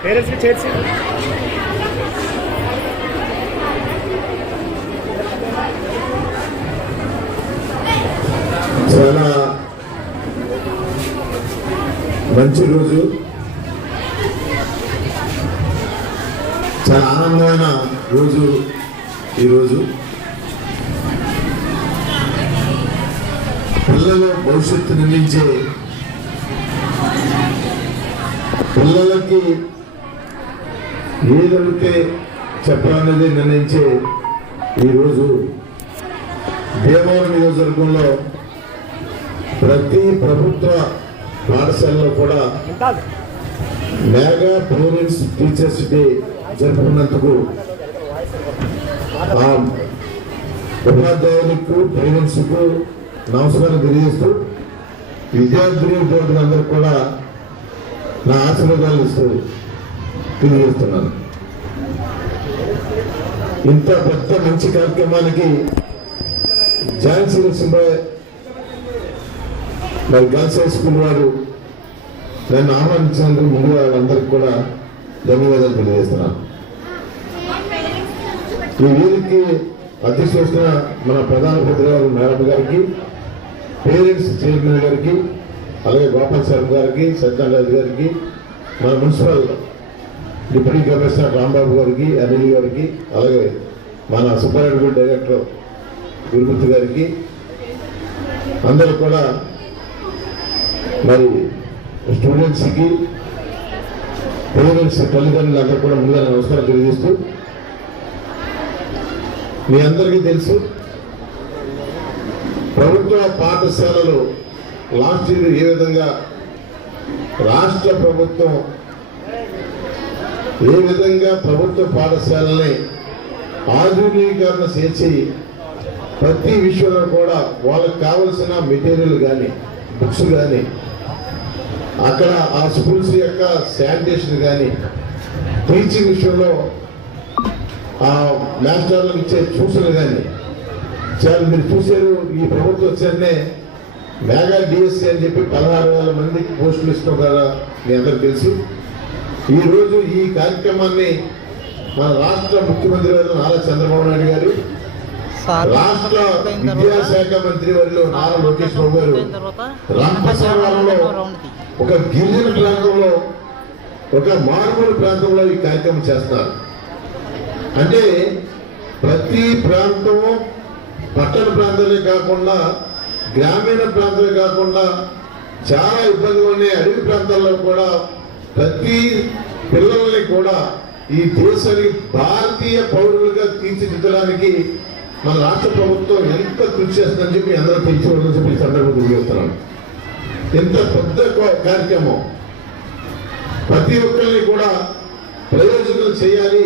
చాలా మంచి రోజు, చాలా ఆనందమైన రోజు ఈరోజు. పిల్లల భవిష్యత్తు నిర్మించే, పిల్లలకి ఏదైతే చెప్పాలనేది నిర్ణయించే ఈరోజు భీమవరం నియోజకవర్గంలో ప్రతి ప్రభుత్వ పాఠశాలలో కూడా మెగా పేరెంట్స్ టీచర్స్ డే జరుపుకున్నందుకు ఉపాధ్యాయులకు, పేరెంట్స్ కు నమస్కారం తెలియజేస్తూ విద్యార్థి బోర్డులందరూ కూడా నా ఆశీర్వాదాలు ఇస్తూ తెలియజేస్తున్నాను. ఇంత పెద్ద మంచి కార్యక్రమానికి ఝాన్సీ లక్ష్మీబాయి మరి గర్ల్స్ హై స్కూల్ వారు నన్ను ఆహ్వానించినందుకు ముందుగా వాళ్ళందరికీ కూడా ధన్యవాదాలు తెలియజేస్తున్నాను. ఈ వీరికి అధ్యక్ష వస్తున్న మన ప్రధాన ప్రతినిధి మేడం గారికి, పేరెంట్స్ చైర్మన్ గారికి, అలాగే గోపాల్ సార్ గారికి, సత్యనారాయణ గారికి, మన మున్సిపల్ డిప్యూటీ కమిషనర్ రాంబాబు గారికి, అనిల్ గారికి, అలాగే మన సూపరింటెండెంట్ డైరెక్టర్ గురుమూర్తి గారికి, అందరూ కూడా మరి స్టూడెంట్స్కి, పేరెంట్స్, తల్లిదండ్రులు అందరూ కూడా ముందుగా నమస్కారం తెలియజేస్తూ, మీ అందరికీ తెలుసు ప్రభుత్వ పాఠశాలలు లాస్ట్ ఇయర్ ఏ విధంగా రాష్ట్ర ప్రభుత్వం ఏ విధంగా ప్రభుత్వ పాఠశాలని ఆధునీకరణ చేసి ప్రతి విషయంలో కూడా వాళ్ళకి కావలసిన మెటీరియల్ కానీ, బుక్స్ కానీ, అక్కడ ఆ స్కూల్స్ యొక్క శానిటేషన్ కానీ, టీచింగ్ విషయంలో ఆ మాస్టర్లకు ఇచ్చే సూచనలు కానీ చాలా మీరు చూశారు. ఈ ప్రభుత్వం వచ్చారనే మెగా డిఎస్సీ అని చెప్పి 16,000 మందికి పోస్టులు ఇస్తున్నారా మీ అందరికి తెలుసు. ఈరోజు ఈ కార్యక్రమాన్ని మన రాష్ట్ర ముఖ్యమంత్రి గారు నారా చంద్రబాబు నాయుడు గారు, రాష్ట్ర విద్యాశాఖ మంత్రి వారిలో నారా లోకేష్ బాబు గారు రంపచోడవరంలో ఒక గిరిజన ప్రాంతంలో, ఒక మారుమూల ప్రాంతంలో ఈ కార్యక్రమం చేస్తున్నారు. అంటే ప్రతి ప్రాంతము పట్టణ ప్రాంతాలే కాకుండా, గ్రామీణ ప్రాంతాలే కాకుండా చాలా ఇబ్బందులు ఉన్నాయి అడవి ప్రాంతాల్లో కూడా ప్రతి పిల్లల్ని కూడా ఈ దేశానికి భారతీయ పౌరులుగా తీర్చిదిద్దడానికి మన రాష్ట్ర ప్రభుత్వం ఎంత కృషి చేస్తుందని చెప్పి అందరూ తెలిసి చెప్పి సందర్భం తెలియజేస్తున్నాను. ఎంత పెద్ద కార్యక్రమం, ప్రతి ఒక్కరిని కూడా ప్రయోజకులు చేయాలి.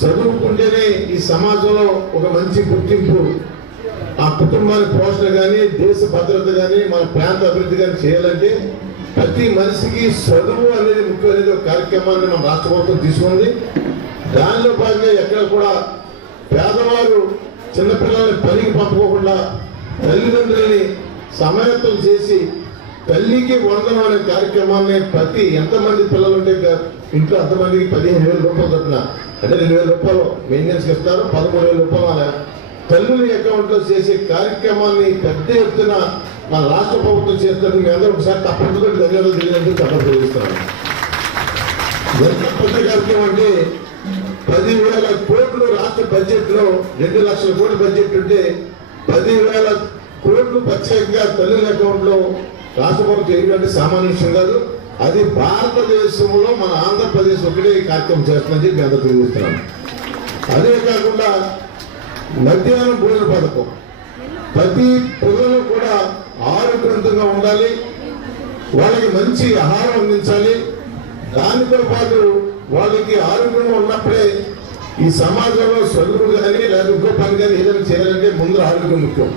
చదువుకుంటేనే ఈ సమాజంలో ఒక మంచి గుర్తింపు, ఆ కుటుంబానికి పోషణ కానీ, దేశ భద్రత కానీ, మన ప్రాంత అభివృద్ధి కానీ చేయాలంటే ప్రతి మనిషికి చదువు అనేది ముఖ్యమైన ఒక కార్యక్రమాన్ని మన రాష్ట్ర ప్రభుత్వం తీసుకుంది. దానిలో భాగంగా ఎక్కడ కూడా పేదవారు చిన్నపిల్లల్ని పనికి పంపుకోకుండా తల్లిదండ్రులని సమాయత్తం చేసి తల్లికి వందనం అనే కార్యక్రమాన్ని ప్రతి ఎంతమంది పిల్లలు ఉంటే ఇంట్లో అంతమందికి 15,000 రూపాయలు చొప్పున, అంటే 2,000 రూపాయలు మెయింటెనెన్స్ ఇస్తారు, 13,000 రూపాయలు తల్లుల అకౌంట్ లో చేసే కార్యక్రమాన్ని పెద్ద ఎత్తున మన రాష్ట్ర ప్రభుత్వం చేస్తున్నందుకు మీ అందరూ ఒకసారి తప్పకుండా ధన్యవాదాలు తెలియజేస్తున్నాను. ఎంత పెద్ద కార్యక్రమం అంటే 10,000 కోట్లు రాష్ట్ర బడ్జెట్ లో 2 లక్షల కోట్ల బడ్జెట్ ఉంటే 10,000 కోట్లు ప్రత్యేకంగా తల్లుల అకౌంట్ లో రాష్ట్ర ప్రభుత్వం ఏంటంటే సామాన్య విషయం కాదు. అది భారతదేశంలో మన ఆంధ్రప్రదేశ్ ఒకటే ఈ కార్యక్రమం చేస్తుందని చెప్పి అందరూ తెలియజేస్తున్నాను. అదే కాకుండా మధ్యాహ్నం భోజన పథకం, ప్రతి పిల్లలు కూడా ఆరోగ్యవంతంగా ఉండాలి, వాళ్ళకి మంచి ఆహారం అందించాలి. దానితో పాటు వాళ్ళకి ఆరోగ్యంగా ఉన్నప్పుడే ఈ సమాజంలో చదువు కానీ లేదా ఇంకో పని కానీ ఏదైనా చేయాలంటే ముందు ఆరోగ్యం ముఖ్యం,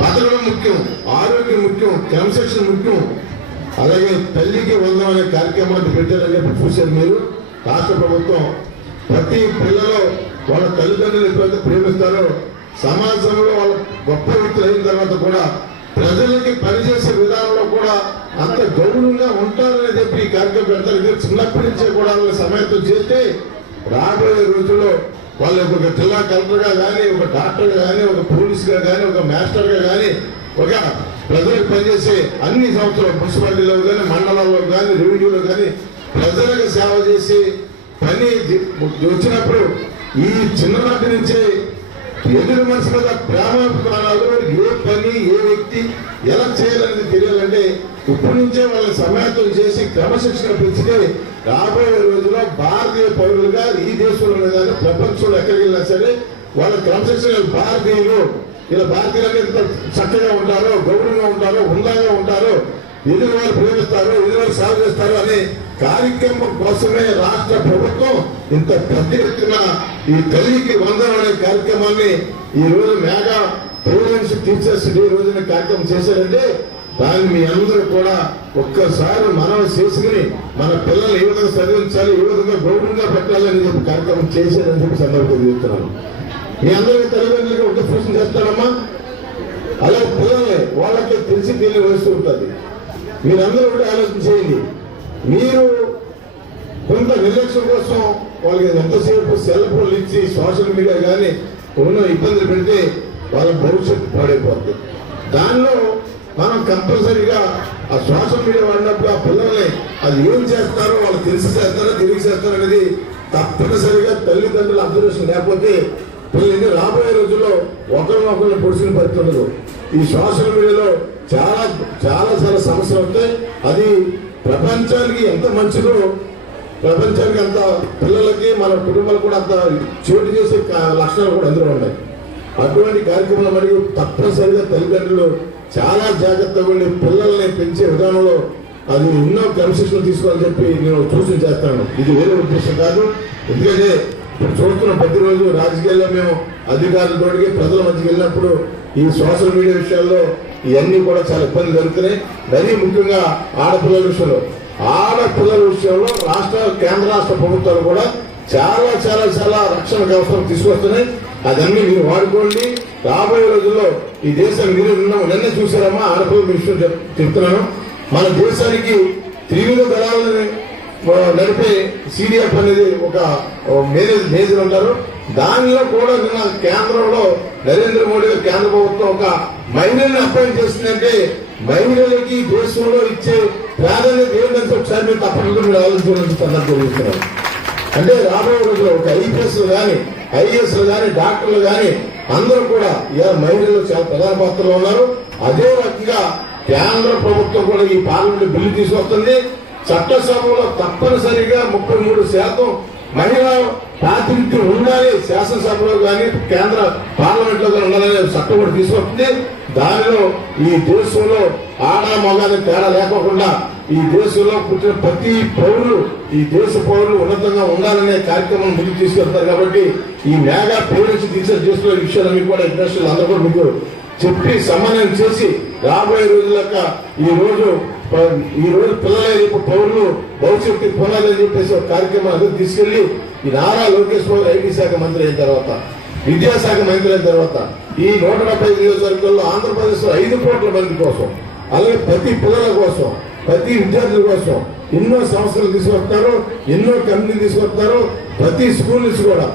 బతకడం ముఖ్యం, ఆరోగ్యం ముఖ్యం, క్రమశిక్షణ ముఖ్యం. అలాగే తల్లికి వందనం అనే కార్యక్రమాన్ని పెట్టారని చెప్పి చూశారు మీరు. రాష్ట్ర ప్రభుత్వం ప్రతి పిల్లలు వాళ్ళ తల్లిదండ్రులు ఎప్పుడైతే ప్రేమిస్తారో సమాజంలో వాళ్ళ గొప్ప వ్యక్తులు అయిన తర్వాత కూడా ప్రజలకి పనిచేసే విధానంలో కూడా అంత గౌరవంగా ఉంటారని చెప్పి ఈ కార్యక్రమం పెడతారు. ఇది చిన్నప్పటి నుంచే కూడా వాళ్ళని సమాయత్తం చేస్తే రాబోయే రోజుల్లో వాళ్ళు ఒక జిల్లా కలెక్టర్గా కానీ, ఒక డాక్టర్గా కానీ, ఒక పోలీసుగా కానీ, ఒక మాస్టర్గా కానీ, ఒక ప్రజలకు పనిచేసే అన్ని సంవత్సరాలు మున్సిపాలిటీలో కానీ, మండలాల్లో కానీ, రెవెన్యూలో కానీ ప్రజలకు సేవ చేసి పని వచ్చినప్పుడు ఈ చిన్ననాటి నుంచే ఎదురు మనసు మీద ప్రేమ ప్రాణాలు ఏ పని ఏ వ్యక్తి ఎలా చేయాలనేది తెలియాలంటే ఇప్పటి నుంచే వాళ్ళని సమాయత్తం చేసి క్రమశిక్షణ పెంచితే రాబోయే రోజుల్లో భారతీయ పౌరులుగా ఈ దేశంలో కానీ ప్రపంచంలో ఎక్కడికి వెళ్ళినా సరే వాళ్ళ క్రమశిక్షణ భారతీయులు ఇలా భారతీయులు ఎంత చక్కగా ఉంటారో, గౌరవంగా ఉంటారో, హుందాగా ఉంటారో, ఎదురు వాళ్ళు ప్రేమిస్తారు, ఎదురు వాళ్ళు సేవ చేస్తారు అనే కార్యక్రమం కోసమే రాష్ట్ర ప్రభుత్వం ఇంత పెద్ద ఎత్తున ఈ తల్లికి వందనం అనే కార్యక్రమాన్ని ఈ రోజు మెగా పేరెంట్స్ టీచర్స్ డే రోజున కార్యక్రమం చేశారంటే దాన్ని మీ అందరూ కూడా ఒక్కసారి మనం చేసుకుని మన పిల్లల్ని ఏ విధంగా చదివించాలి, ఏ విధంగా గౌరవంగా పెట్టాలని చెప్పి కార్యక్రమం చేశారని చెప్పి సందర్భంగా చెప్తున్నాను. మీ అందరికీ తల్లిదండ్రులకి ఒక సూచన చేస్తారమ్మా, అలా పిల్లల్ని వాళ్ళకి తెలిసి తెలియ వస్తూ ఉంటుంది. మీరందరూ కూడా ఆలోచన చేయండి. మీరు కొంత నిర్లక్ష్యం కోసం వాళ్ళకి ఎంతసేపు సెల్ ఫోన్లు ఇచ్చి సోషల్ మీడియా కానీ ఉన్న ఇబ్బందులు పెడితే వాళ్ళ భవిష్యత్తు పాడైపోతుంది. దానిలో మనం కంపల్సరీగా ఆ సోషల్ మీడియా వాడినప్పుడు ఆ పిల్లల్ని అది ఏం చేస్తారో వాళ్ళు తెలిసి చేస్తారో తిరిగి చేస్తారో అనేది తప్పనిసరిగా తల్లిదండ్రుల అబ్జర్వేషన్ లేకపోతే పిల్లలు రాబోయే రోజుల్లో ఒకరినొకరిని పొడిచిన పరిస్థితి ఉండదు. ఈ సోషల్ మీడియాలో చాలా చాలా చాలా సమస్యలు వస్తాయి. అది ప్రపంచానికి ఎంత మంచిదో, ప్రపంచానికి అంత పిల్లలకి మన కుటుంబాలు కూడా అంత చోటు చేసే లక్షణాలు కూడా అందులో ఉన్నాయి. అటువంటి కార్యక్రమాలు మరియు తప్పనిసరిగా తల్లిదండ్రులు చాలా జాగ్రత్తగా ఉండి పిల్లల్ని పెంచే విధానంలో అది ఎన్నో క్రమశిక్షణ తీసుకోవాలని చెప్పి నేను సూచన చేస్తాను. ఇది వేరే ఉద్దేశం కాదు. ఎందుకంటే ఇప్పుడు చూస్తున్న ప్రతిరోజు రాజకీయాల్లో మేము అధికారులతోటికి ప్రజల మధ్యకి వెళ్ళినప్పుడు ఈ సోషల్ మీడియా విషయాల్లో ఇవన్నీ కూడా చాలా ఇబ్బంది జరుగుతున్నాయి. మరీ ముఖ్యంగా ఆడపిల్లల విషయంలో కేంద్ర రాష్ట్ర ప్రభుత్వాలు కూడా చాలా చాలా చాలా రక్షణ వ్యవస్థలు తీసుకొస్తున్నాయి. అదన్నీ మీరు వాడుకోండి. రాబోయే రోజుల్లో ఈ దేశాన్ని మీరు నిన్న చూసారమ్మా, ఆడపిల్లల విషయం చెప్తున్నాను. మన దేశానికి త్రివిధ దళాలని నడిపే సిడిఎఫ్ అనేది ఒక మేజర్ ఉంటారు. దానిలో కూడా నిన్న కేంద్రంలో నరేంద్ర మోడీ కేంద్ర ప్రభుత్వం ఒక మహిళల్ని అపాయింట్ చేస్తుందంటే మహిళలకి దేశంలో ఇచ్చే ప్రాధాన్యత ఏంటంటే ఒకసారి మీరు తప్పకుండా మీరు ఆలోచించాలని సందర్భం. అంటే రాబోయే రోజుల్లో ఒక ఐపీఎస్లు కానీ, ఐఏఎస్లు కానీ, డాక్టర్లు కానీ అందరూ కూడా ఇలా మహిళలు చాలా ప్రధాన పాత్రలో ఉన్నారు. అదే రకంగా కేంద్ర ప్రభుత్వం కూడా ఈ పార్లమెంట్ బిల్లు తీసుకొస్తుంది. చట్టసభలో తప్పనిసరిగా 33% మహిళా ప్రాతినిధ్యం ఉండాలి, శాసనసభలో కానీ కేంద్ర పార్లమెంట్ లో కానీ ఉండాలనే చట్టం కూడా తీసుకొస్తుంది. దానిలో ఈ దేశంలో ఆడ మగాని తేడా లేకోకుండా ఈ దేశంలో పుట్టిన ప్రతి పౌరులు, ఈ దేశ పౌరులు ఉన్నతంగా ఉండాలనే కార్యక్రమం ముందుకు తీసుకెళ్తారు. కాబట్టి ఈ మెగా పేరెంట్స్ టీచర్ చేస్తున్న విషయాలన్నీ కూడా ఇండస్ట్రీలు అందరూ కూడా మీకు చెప్పి సమన్వయం చేసి రాబోయే రోజులక ఈ రోజు పిల్లలే రేపు పౌరులు భవిష్యత్తు పొందాలని చెప్పేసి ఒక కార్యక్రమం అందరూ తీసుకెళ్లి ఈ నారా లోకేష్ బాబు ఐటీ శాఖ మంత్రి అయిన తర్వాత, విద్యాశాఖ మంత్రి అయిన తర్వాత ఈ 170 నియోజకవర్గాల్లో ఆంధ్రప్రదేశ్ లో 5 కోట్ల మంది కోసం, అలాగే ప్రతి పిల్లల కోసం, ప్రతి విద్యార్థుల కోసం ఎన్నో సంస్థలు తీసుకొస్తారు, ఎన్నో కంపెనీలు తీసుకొస్తారు. ప్రతి స్కూల్ నుంచి కూడా